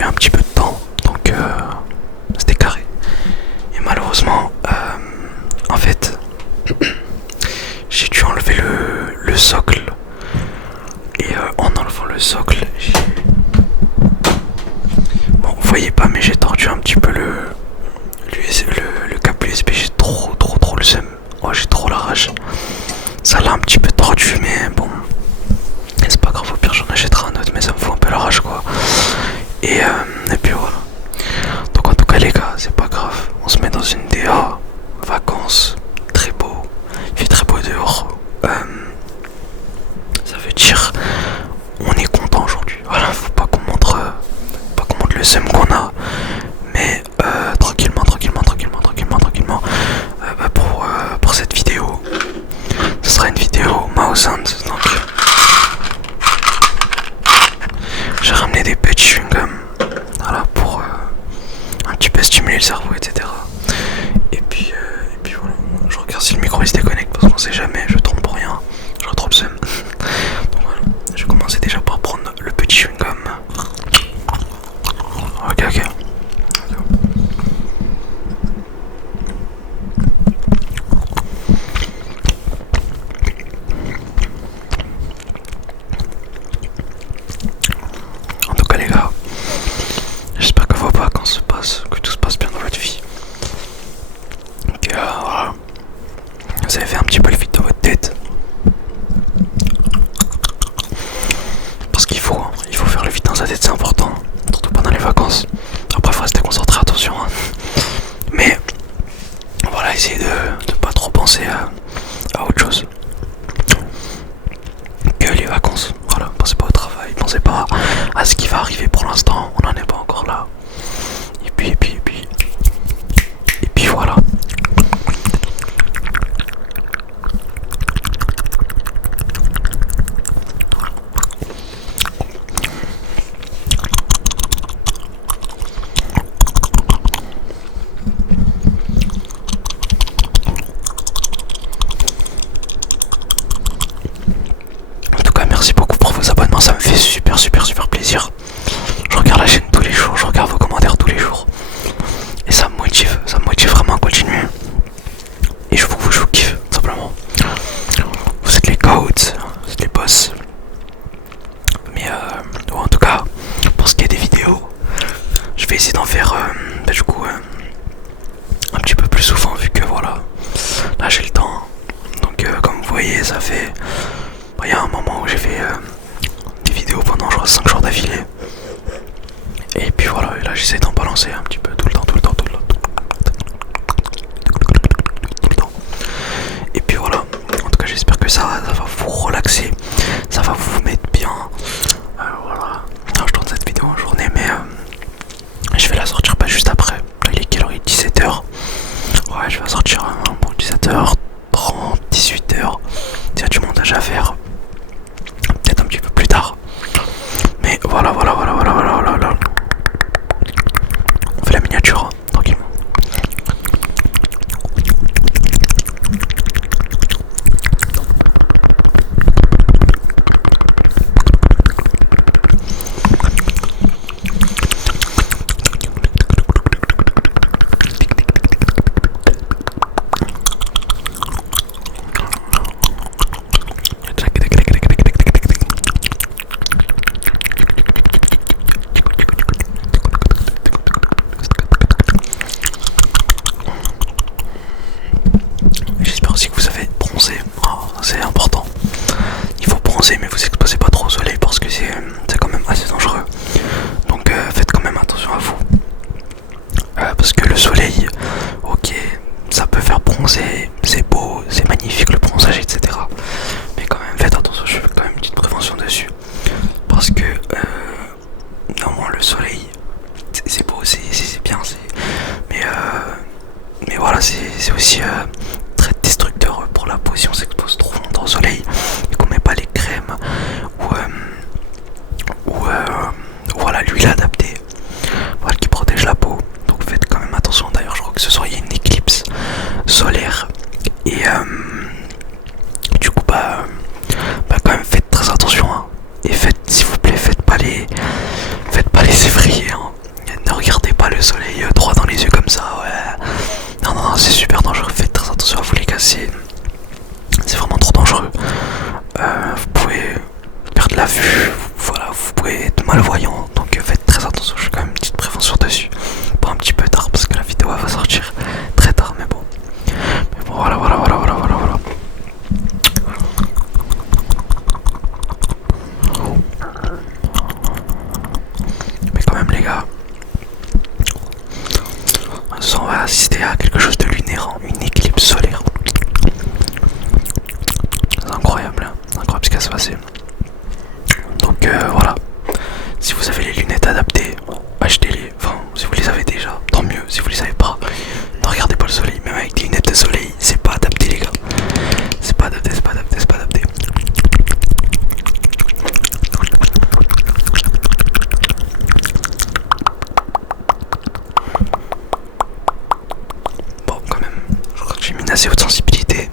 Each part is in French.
eu un petit peu de temps, donc c'était carré. Et malheureusement, en fait, j'ai dû enlever le socle. Et en enlevant le socle, bon, vous voyez pas, mais j'ai tordu un petit peu le câble USB. J'ai trop le seum. Oh, j'ai trop la rage. Ça l'a un petit peu tordu, mais bon. C'est pas grave, au pire j'en achèterai un autre, mais ça me fout un peu la rage quoi. Et puis voilà. Donc en tout cas les gars, c'est pas grave. On se met dans une DA, vacances, très beau. Il fait très beau dehors. Ça veut dire on est content aujourd'hui. Voilà, faut pas qu'on montre le seum qu'on a. Mais tranquillement, pour cette vidéo, ce sera une vidéo mouse hand. Donc j'ai ramené des petits chewing-gum, voilà, pour un petit peu stimuler le cerveau, etc. Et puis voilà, je regarde si le micro il se déconnecte parce qu'on sait jamais, je tourne pour rien, je retrouve le seum. Donc voilà, je vais commencer déjà par prendre le petit chewing-gum. Ok. En tout cas les gars, j'espère que vos vacances se passent, que tout se passe bien dans votre vie. Que voilà, vous avez fait un petit peu le vide dans votre tête. Parce qu'il faut faire le vide dans sa tête, c'est important, surtout pendant les vacances. Après faut rester concentré, attention. Mais voilà, essayez de pas trop penser à autre chose que les vacances. Voilà, pensez pas au travail, pensez pas à ce qui va arriver pour l'instant, on n'en est pas encore là. Et puis voilà. En tout cas, merci beaucoup pour vos abonnements, ça me fait super plaisir. Je regarde la chaîne tous les jours, je regarde vos commentaires tous les jours. Et ça me motive vraiment à continuer. Et je vous kiffe, tout simplement. Vous êtes les goats, vous êtes les boss. Mais en tout cas, pour ce qui est des vidéos, je vais essayer d'en faire un petit peu plus souvent vu que voilà, là j'ai le temps. Donc comme vous voyez, ça fait... Il y a un moment où j'ai fait des vidéos pendant je crois 5 jours d'affilée. Et puis voilà, et là j'essaie d'en balancer un petit peu tout le temps. Et puis voilà, en tout cas j'espère que ça va vous relaxer, ça va vous mettre bien. Voilà, alors, je tourne cette vidéo en journée, mais je vais la sortir pas juste après. Là, il est quelle heure? Il est 17h. Ouais, je vais la sortir pour 17h30, 18h. Il y a du montage à faire. Peut-être un petit peu plus tard. Mais voilà. On fait la miniature, hein, tranquillement. J'espère aussi que vous avez bronzé. Oh, c'est important. Il faut bronzer, mais vous exposez pas trop au soleil parce que c'est quand même assez dangereux. Donc faites quand même attention à vous. Parce que le soleil, ok, ça peut faire bronzer, c'est beau, c'est magnifique le bronzage, etc. Mais quand même faites attention, je fais quand même une petite prévention dessus. Parce que normalement le soleil, c'est beau, c'est bien, mais voilà, c'est aussi très destructeur pour la peau si on s'expose trop longtemps au soleil et qu'on met pas les crèmes ou voilà, l'huile adaptée, voilà, qui protège la peau. Donc faites quand même attention. D'ailleurs je crois que ce soir il y a une éclipse solaire et du coup quand même faites très attention, hein. Et faites, s'il vous plaît, faites pas les février, hein. la vue, voilà, vous pouvez être malvoyant, donc faites très attention. Je fais quand même une petite prévention dessus. Pas un petit peu tard parce que la vidéo elle va sortir très tard, mais bon. Mais bon, voilà. Mais quand même les gars, on va assister à quelque chose de lunaire, une éclipse solaire. C'est incroyable, hein. C'est incroyable ce qui va se passer. Donc voilà, si vous avez les lunettes adaptées, achetez-les. Enfin, si vous les avez déjà, tant mieux. Si vous les avez pas, ne regardez pas le soleil. Même avec des lunettes de soleil, c'est pas adapté les gars. C'est pas adapté. Bon, quand même, je crois que j'ai mis une assez haute sensibilité.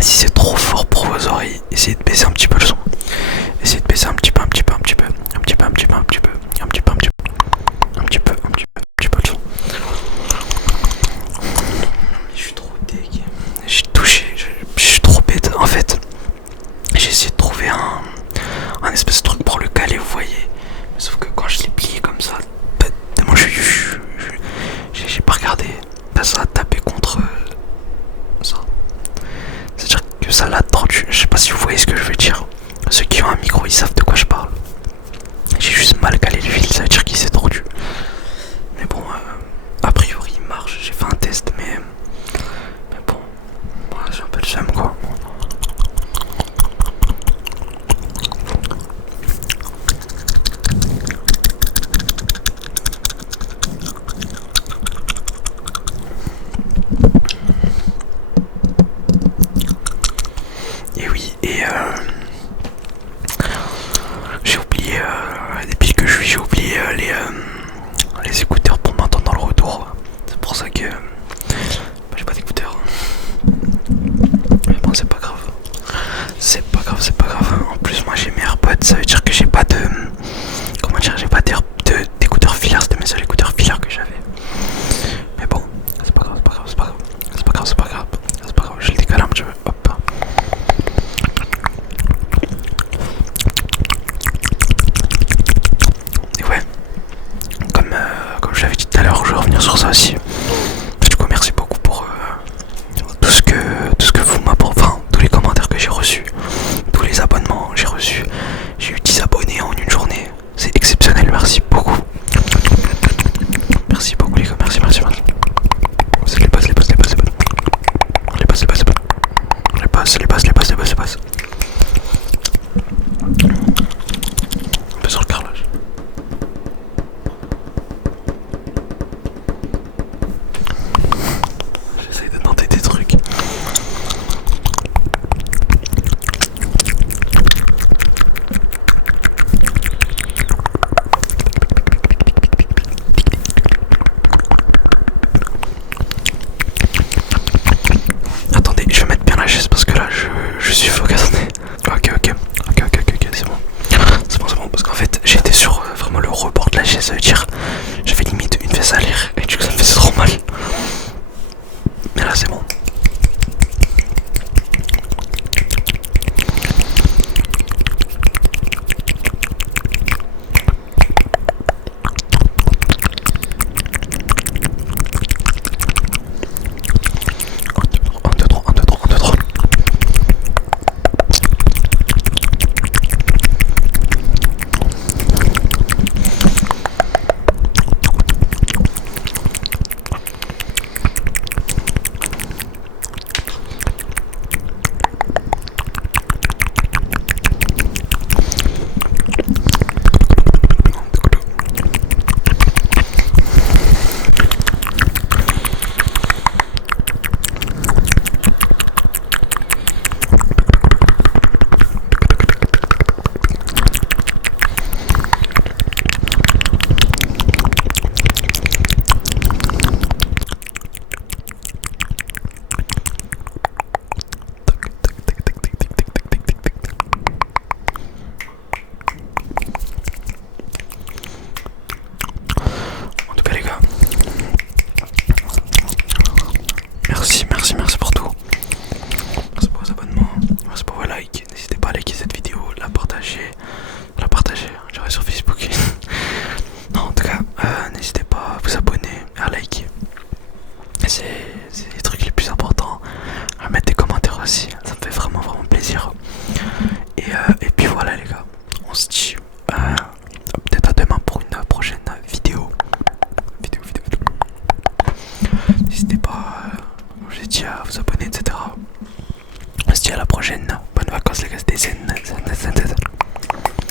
Si c'est trop fort pour vos oreilles, essayez de baisser un petit peu le son. Essayez de baisser un petit peu le son. Je suis trop dégueu. J'ai touché, je suis trop bête. En fait, j'ai essayé de trouver un espèce de truc pour le caler, vous voyez. Sauf que quand je l'ai plié comme ça, tellement j'ai pas regardé. Ça a tapé contre ça. C'est-à-dire que ça l'a tordu. Je sais pas si vous voyez ce que je veux dire. Ceux qui ont un micro, ils savent de quoi je parle. J'ai juste mal calé le fil, ça veut dire qu'il s'est tordu. Mais bon, a priori il marche. J'ai fait un test, mais bon, voilà, j'ai un peu le seum quoi. Et oui, et j'ai oublié, depuis que je suis, j'ai oublié les écouteurs pour m'entendre dans le retour. C'est pour ça que j'ai pas d'écouteurs. Mais bon, c'est pas grave. C'est pas grave. En plus, moi j'ai mes AirPods, ça veut dire que j'ai pas de. Comment dire, j'ai pas d'écouteurs filaires, c'était mes seuls écouteurs filaires que j'avais. Mais bon, c'est pas grave. Je le décale un petit peu. Hop. Et ouais, comme je l'avais dit tout à l'heure, je vais revenir sur ça aussi. Du coup, merci beaucoup pour tout ce que vous m'apportez, enfin tous les commentaires que j'ai reçus, tous les abonnements que j'ai reçus. J'ai eu 10 dis à la prochaine. Bonnes vacances les gars, c'était zen.